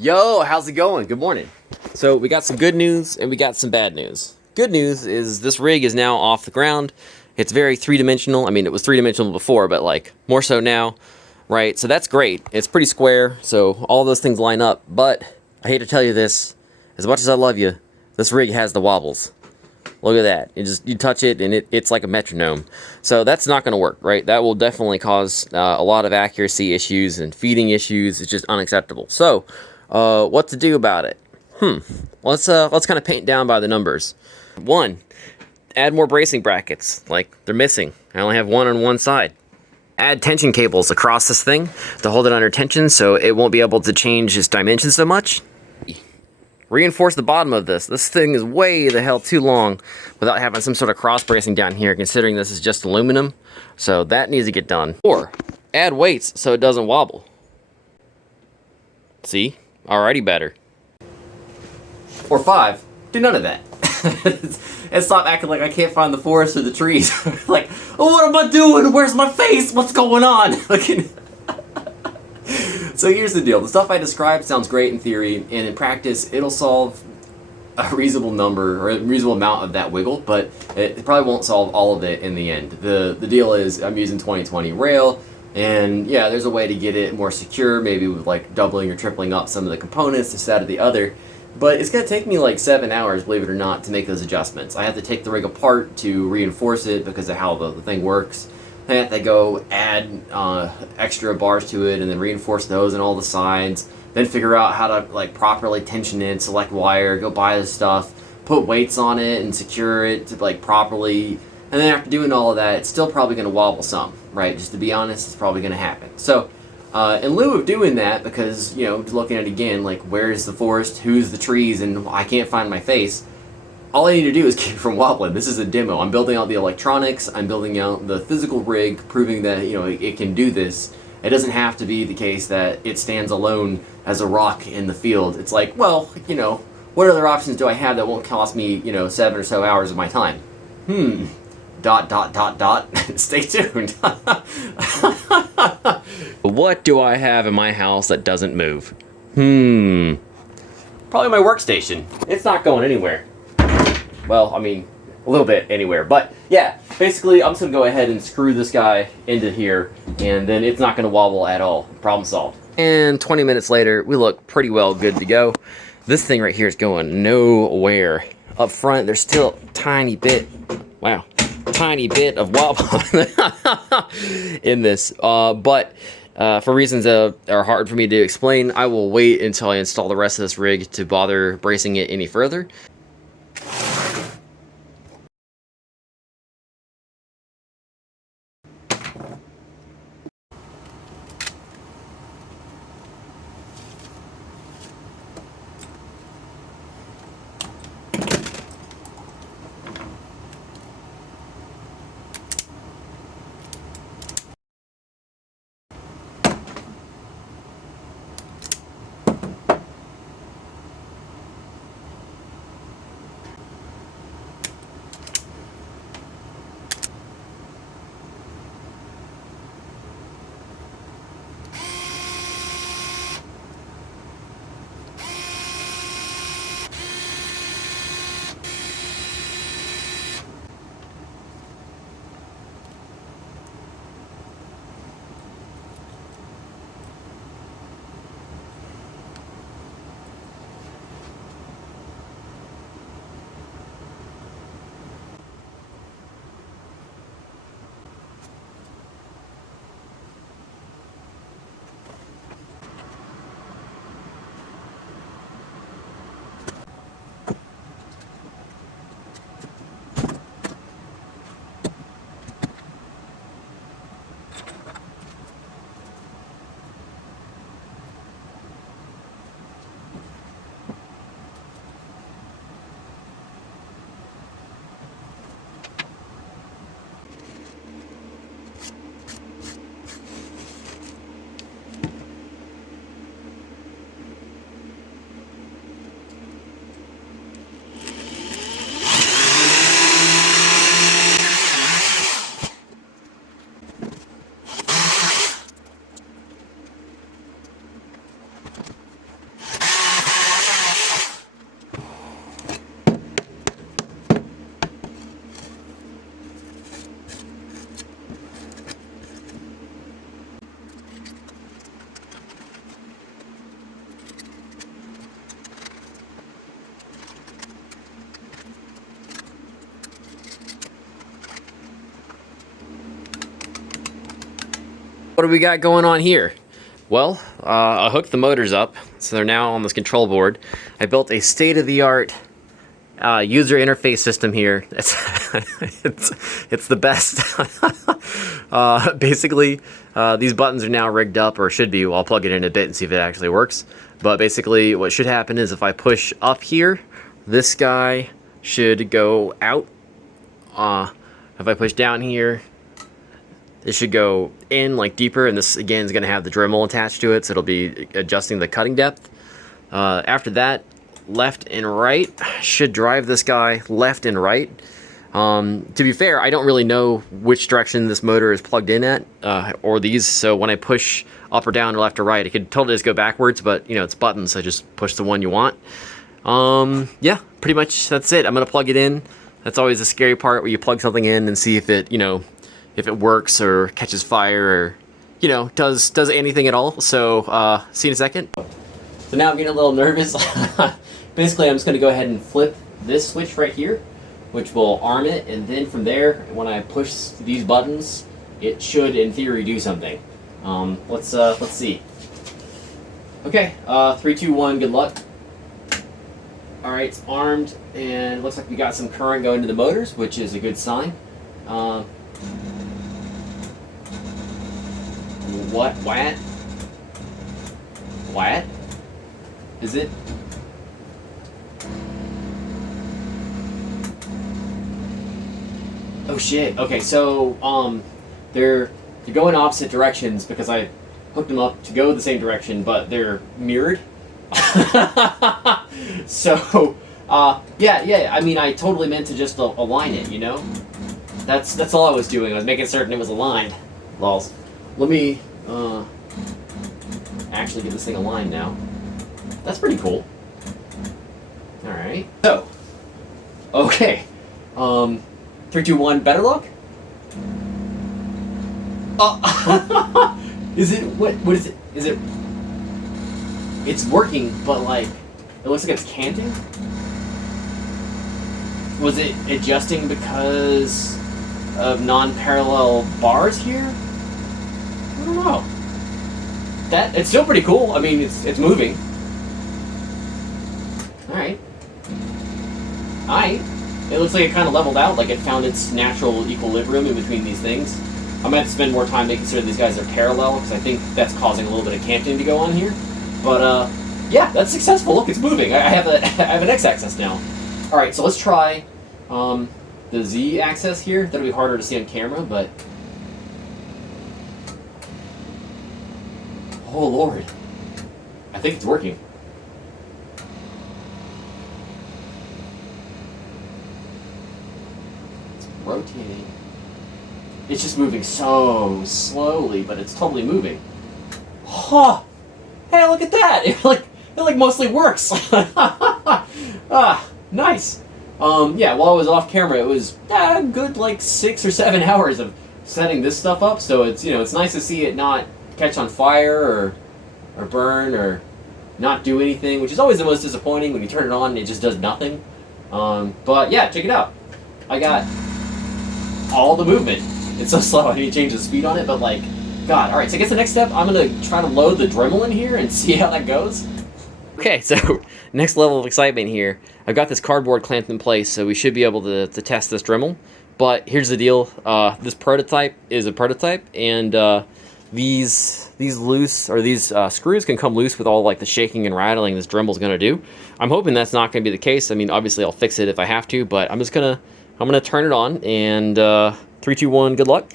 Yo, how's it going? Good morning. So we got some good news and we got some bad news. Good news is this rig is now off the ground. It's very three-dimensional. I mean, it was three-dimensional before, but like more so now, right? So that's great. It's pretty square, so all those things line up. But I hate to tell you this, as much as I love you, this rig has the wobbles. Look at that. You touch it and it's like a metronome. So that's not going to work, right? That will definitely cause a lot of accuracy issues and feeding issues. It's just unacceptable. So what to do about it? Let's kind of paint down by the numbers. One, add more bracing brackets. Like, they're missing. I only have one on one side. Add tension cables across this thing to hold it under tension so it won't be able to change its dimensions so much. Reinforce the bottom of this. This thing is way the hell too long without having some sort of cross bracing down here, considering this is just aluminum. So that needs to get done. Or add weights so it doesn't wobble. See? Already better. Or 5, do none of that. And stop acting like I can't find the forest or the trees. Like, oh, what am I doing? Where's my face? What's going on? So here's the deal. The stuff I described sounds great in theory, and in practice, it'll solve a reasonable number, or a reasonable amount of that wiggle, but it probably won't solve all of it in the end. The deal is I'm using 2020 rail, and yeah, there's a way to get it more secure, maybe with like doubling or tripling up some of the components, this, that, or the other. But it's going to take me like 7 hours, believe it or not, to make those adjustments. I have to take the rig apart to reinforce it because of how the thing works. I have to go add extra bars to it and then reinforce those on all the sides. Then figure out how to like properly tension it, select wire, go buy the stuff, put weights on it and secure it to like properly. And then after doing all of that, it's still probably going to wobble some, right? Just to be honest, it's probably going to happen. So in lieu of doing that, because, you know, looking at it again, like where's the forest, who's the trees, and I can't find my face, all I need to do is keep it from wobbling. This is a demo. I'm building out the electronics, I'm building out the physical rig, proving that, you know, it can do this. It doesn't have to be the case that it stands alone as a rock in the field. It's like, well, you know, what other options do I have that won't cost me, you know, 7 or so hours of my time? Dot, dot, dot, dot. Stay tuned. What do I have in my house that doesn't move? Probably my workstation. It's not going anywhere. Well, I mean, a little bit anywhere. But yeah, basically I'm just going to go ahead and screw this guy into here, and then it's not going to wobble at all. Problem solved. And 20 minutes later, we look pretty well good to go. This thing right here is going nowhere. Up front, there's still a tiny bit, wow, tiny bit of wobble in this. But for reasons that are hard for me to explain, I will wait until I install the rest of this rig to bother bracing it any further. What do we got going on here? Well, I hooked the motors up, so they're now on this control board. I built a state-of-the-art user interface system here. It's the best. Basically, these buttons are now rigged up, or should be. Well, I'll plug it in a bit and see if it actually works. But basically, what should happen is if I push up here, this guy should go out. If I push down here, this should go in like deeper, and this again is going to have the Dremel attached to it, so it'll be adjusting the cutting depth. After that, left and right should drive this guy left and right. To be fair, I don't really know which direction this motor is plugged in at, or these, so when I push up or down or left or right, it could totally just go backwards, but you know, it's buttons, so just push the one you want. Yeah, pretty much that's it. I'm going to plug it in. That's always the scary part, where you plug something in and see if it, you know, if it works or catches fire or, you know, does anything at all. So, see you in a second. So now I'm getting a little nervous. Basically, I'm just going to go ahead and flip this switch right here, which will arm it, and then from there, when I push these buttons, it should, in theory, do something. Let's see. Okay, 3, 2, 1, good luck. Alright, it's armed, and looks like we got some current going to the motors, which is a good sign. What? Is it? Oh shit. Okay, so they're going opposite directions because I hooked them up to go the same direction, but they're mirrored. So yeah. I mean, I totally meant to just align it. You know, that's all I was doing. I was making certain it was aligned. Lols. Let me actually get this thing aligned now. That's pretty cool. All right. So, okay. 3, 2, 1, better luck? Is it, what is it? Is it, it's working, but like, it looks like it's canting? Was it adjusting because of non-parallel bars here? I don't know. It's still pretty cool. I mean, it's moving. Alright. It looks like it kind of leveled out, like it found its natural equilibrium in between these things. I'm going to have to spend more time making sure these guys are parallel, because I think that's causing a little bit of canting to go on here. But, yeah, that's successful. Look, it's moving. I have an x-axis now. Alright, so let's try the z-axis here. That'll be harder to see on camera, but... Oh, Lord. I think it's working. Rotating. It's just moving so slowly, but it's totally moving. Huh! Hey, look at that! It like mostly works. Nice. Yeah. While I was off camera, it was good like 6 or 7 hours of setting this stuff up. So it's it's nice to see it not catch on fire or burn or not do anything, which is always the most disappointing when you turn it on and it just does nothing. But yeah, check it out. I got all the movement. It's so slow, I need to change the speed on it, but like, God. Alright, so I guess the next step, I'm going to try to load the Dremel in here and see how that goes. Okay, so next level of excitement here. I've got this cardboard clamped in place, so we should be able to test this Dremel. But here's the deal, this prototype is a prototype, and these loose, or these screws can come loose with all like the shaking and rattling this Dremel's going to do. I'm hoping that's not going to be the case. I mean, obviously I'll fix it if I have to, but I'm gonna turn it on, and 3, 2, 1, good luck.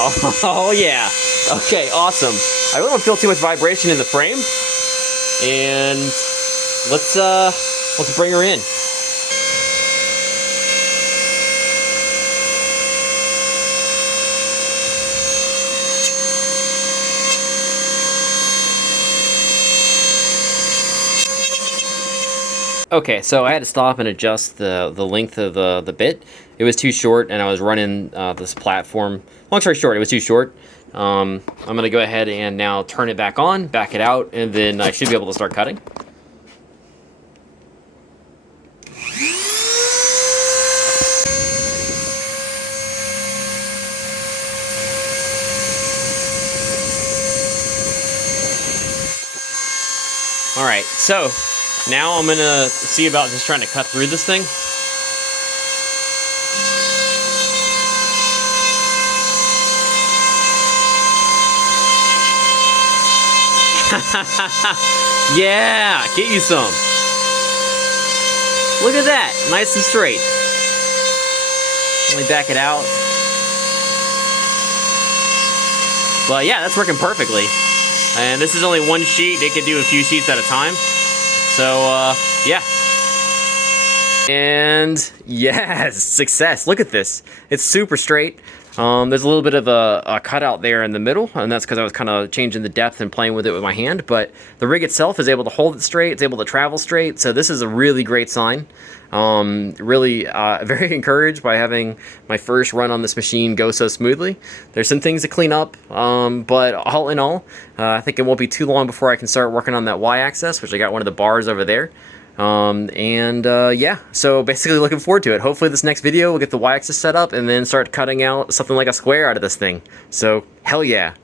Oh yeah. Okay, awesome. I really don't feel too much vibration in the frame, and let's bring her in. Okay, so I had to stop and adjust the length of the bit. It was too short, and I was running this platform. Long story short, it was too short. I'm going to go ahead and now turn it back on, back it out, and then I should be able to start cutting. Alright, so now I'm gonna see about just trying to cut through this thing. Yeah, get you some. Look at that, nice and straight. Let me back it out. Well, yeah, that's working perfectly. And this is only one sheet. It could do a few sheets at a time. So, yeah. And yes, success. Look at this. It's super straight. There's a little bit of a cutout there in the middle, and that's because I was kind of changing the depth and playing with it with my hand, but the rig itself is able to hold it straight, it's able to travel straight, so this is a really great sign. Really very encouraged by having my first run on this machine go so smoothly. There's some things to clean up, but all in all, I think it won't be too long before I can start working on that Y-axis, which I got one of the bars over there. Yeah, so basically looking forward to it. Hopefully this next video we'll get the Y-axis set up and then start cutting out something like a square out of this thing. So, hell yeah.